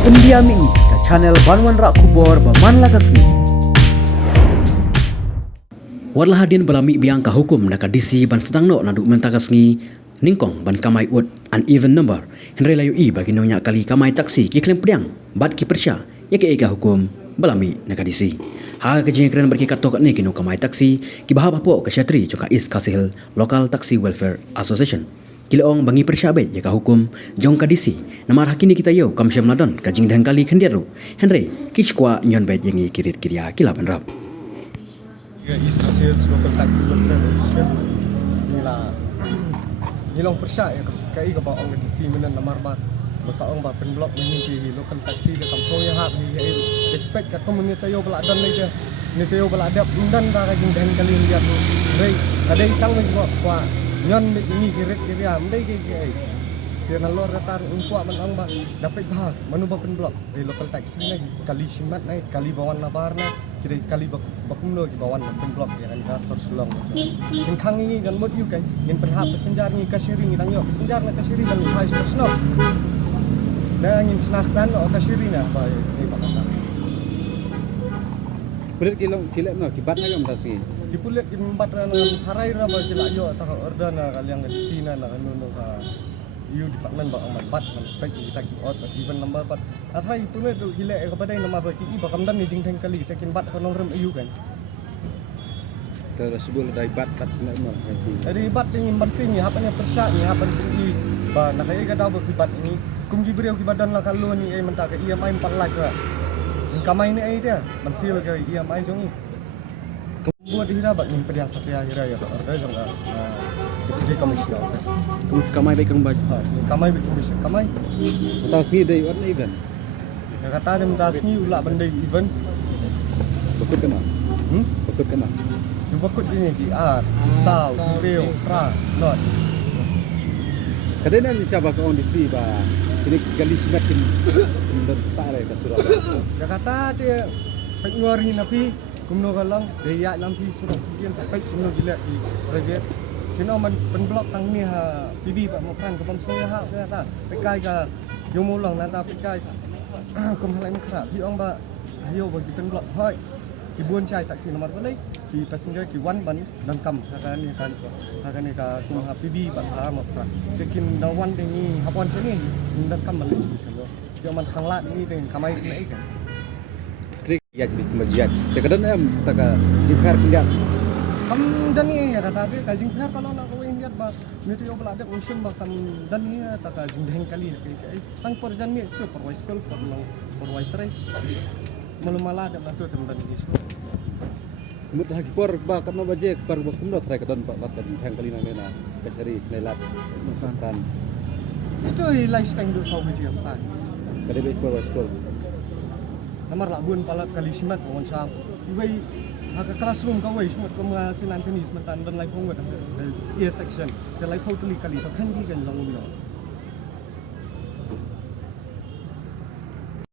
Pendiam ini ke channel Banwan Rak Kubor Berman Lagasmi. Warlah hadin balami biang ka hukum naka DC ban sedang no naduk mentagasngi ningkong ban kamai ut uneven number henry layu i bagi nonya kali kamai taksi ki klem pediang bat ki persya ya ke ega hukum balami naka DC ha kejeng keren berki katok ni kino kamai taksi ki bahab apo ke syatri joka is kasil local taxi welfare association kilaong bangi persya bet ya ka hukum jong ka DC namar hakini kita yo kamsyam ladon kajing dan kali kendiaru henry kichkwa nyon bet yangi kirit kiria kilaban rap East Sales Local Taxi Welfare Association inilah nilong persya ya kai ka baong di si menan namar ba bakaong ba penblok ni di local taxi de kam so ya hak ni expect ka community yo baladan ni je ni yo baladap undan da ka jing dan kali lihat rei kadai tang ni kwa nyon ni kirit kiriam dei ke Tiada lor ratar untuk menang bah dapat bahag manu bapen blok di local taxi ni kali simat ni kali bawan nabar ni kira kali bakum lo bawan bapen blok ya kan kasar sulong yang kang ini kan mod juga yang perhap pesenjar ni kasiri ni tangyo pesenjar ni kasiri dan hai snow dan yang senastan o kasiri ni apa ni pakatan kulit kilat no kibat na kam tasi kipulit kimbat na harai ra ba kila yo ta order na kaliang di sini na anu ka you department ba ang bat man pek kita ki out pas even number bat athai itu ne gile ka badai nama ba ki ba kamdan ni jing teng kali kita kin bat ka nong rem ayu kan terus sebul dai bat na no dari bat ni ban sing ni hapanya persya ni hapan tinggi ba na kay ka daw ba ki bat ni kum gi beriau ki badan la kalu ni ai menta ka EMI 4 lakh ra in kamai ni ai dia ban sil ka EMI jong ni buat di hira bat ni pedia satya hira ya order jong di komisioner kamai baik kang baj kamai bi komisioner kamai tasi dai what even ya kata dem dasni ula bandai event bekut kena you bakut ini di art pisau beo pra not kadena ni siapa ka on di si ba ini kali semakin tare ka surah ya kata dia penguari napi kumno galang dia lampi surah sekian sampai kumno gila di private Sino man penblok tang ni ha bibi pak mo kan kabam soya ha ta pekai ka yo mulong na ta pekai kum halai mekra bi ong ba ayo bagi penblok hoi ki buon chai taksi nomor balai ki passenger ki wan ban dan kam hakan ni ka kum ha bibi pak ha mo pra tekin da wan ding ni hapon sini dan kam balai yo man khang la ni ding kamai sini kan krik ya bi majat tekadana am taka jikar kinjak dan ni ya kata dia kajing benar kalau nak kau lihat bah ni tu yo belada usin bah dan ni tak kajing deng kali sang perjan ni tu perwai school perwai tray belum malah ada bantu teman ni mut haki por ba kano baje par ba kumno try kadon pak lat kajing hang kali na mena kasari nelat kan itu lifestyle do sau je apa kade be por school nomor labun palat kali simat mon sa ibai haka classroom ka wei smut ko mga sinan tenis man tan dan lai phong wet e section ke lai photally kali to khan gi kan long no